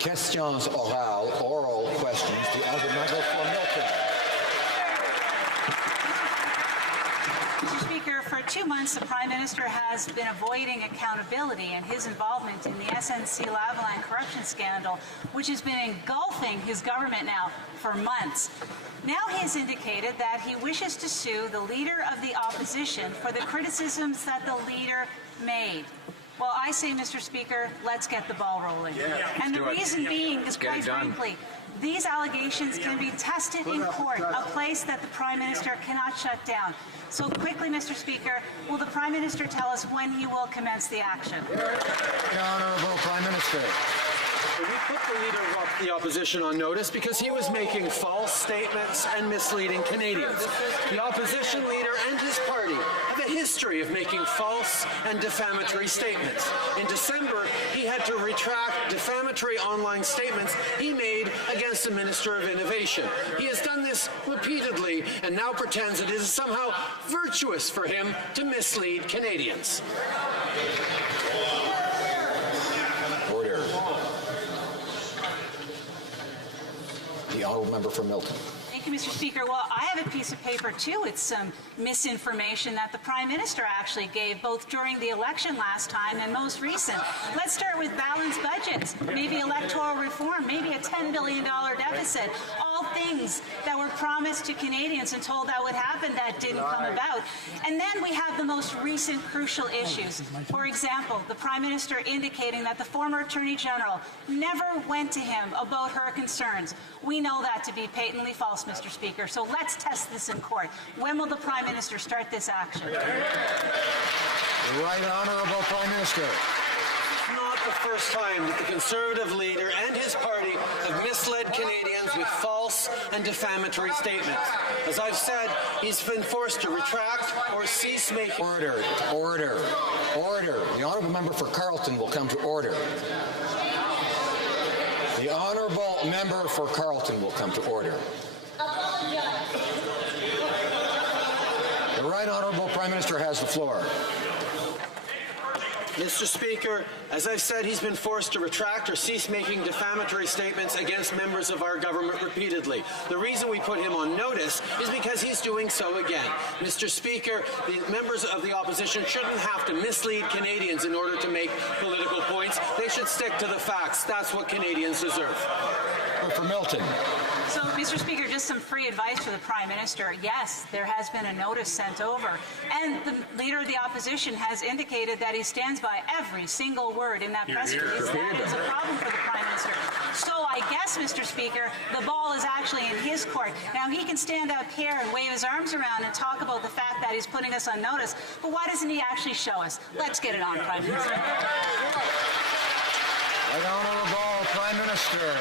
Questions orales, oral questions. The other member for Milton. Mr. Speaker, for 2 months, the Prime Minister has been avoiding accountability and his involvement in the SNC-Lavalin corruption scandal, which has been engulfing his government now for months. Now he has indicated that he wishes to sue the Leader of the Opposition for the criticisms that the Leader made. Well, I say, Mr. Speaker, let's get the ball rolling. And the reason being is, quite frankly, these allegations can be tested in court, a place that the Prime Minister cannot shut down. So quickly, Mr. Speaker, will the Prime Minister tell us when he will commence the action? The Honourable Prime Minister. We put the Leader of the Opposition on notice because he was making false statements and misleading Canadians. The Opposition Leader and his party have a history of making false and defamatory statements. In December, he had to retract defamatory online statements he made against the Minister of Innovation. He has done this repeatedly and now pretends it is somehow virtuous for him to mislead Canadians. Order. The honourable member for Milton. Thank you, Mr. Speaker. Well, I have a piece of paper, too. It's some misinformation that the Prime Minister actually gave, both during the election last time and most recent. Let's start with balanced budgets, maybe electoral reform, maybe a $10 billion deficit, all things that were promised to Canadians and told that would happen that didn't come about. And then we have the most recent crucial issues. For example, the Prime Minister indicating that the former Attorney General never went to him about her concerns. We know that to be patently false, Mr. Speaker, so let's test this in court. When will the Prime Minister start this action? The Right Honourable Prime Minister. It's not the first time that the Conservative Leader and his party have misled Canadians with false and defamatory statements. As I've said, he's been forced to retract or cease making... Order. Order. Order. The honourable member for Carleton will come to order. The honourable member for Carleton will come to order. The Right Honourable Prime Minister has the floor. Mr. Speaker, as I've said, he's been forced to retract or cease making defamatory statements against members of our government repeatedly. The reason we put him on notice is because he's doing so again. Mr. Speaker, the members of the opposition shouldn't have to mislead Canadians in order to make political points. They should stick to the facts. That's what Canadians deserve. For Milton. So, Mr. Speaker, just some free advice for the Prime Minister. Yes, there has been a notice sent over, and the Leader of the Opposition has indicated that he stands by every single word in that press release. That is a problem for the Prime Minister. So I guess, Mr. Speaker, the ball is actually in his court. Now, he can stand up here and wave his arms around and talk about the fact that he's putting us on notice, but why doesn't he actually show us? Let's get it on, Prime Minister. Right Honourable Prime Minister.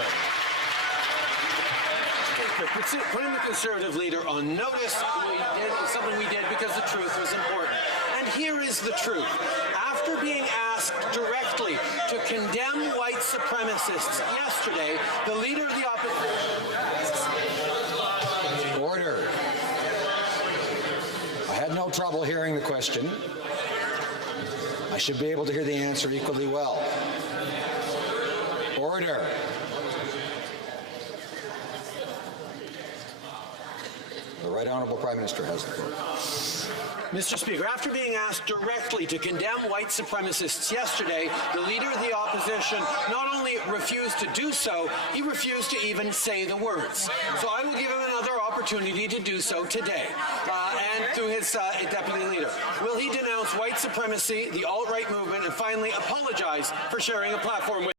Putting the Conservative Leader on notice is something we did because the truth was important. And here is the truth. After being asked directly to condemn white supremacists yesterday, the Leader of the Opposition... Order. I had no trouble hearing the question. I should be able to hear the answer equally well. Order. The Right Honourable Prime Minister has the floor. Mr. Speaker, after being asked directly to condemn white supremacists yesterday, the Leader of the Opposition not only refused to do so, he refused to even say the words. So I will give him another opportunity to do so today, and through his Deputy Leader. Will he denounce white supremacy, the alt-right movement, and finally apologize for sharing a platform with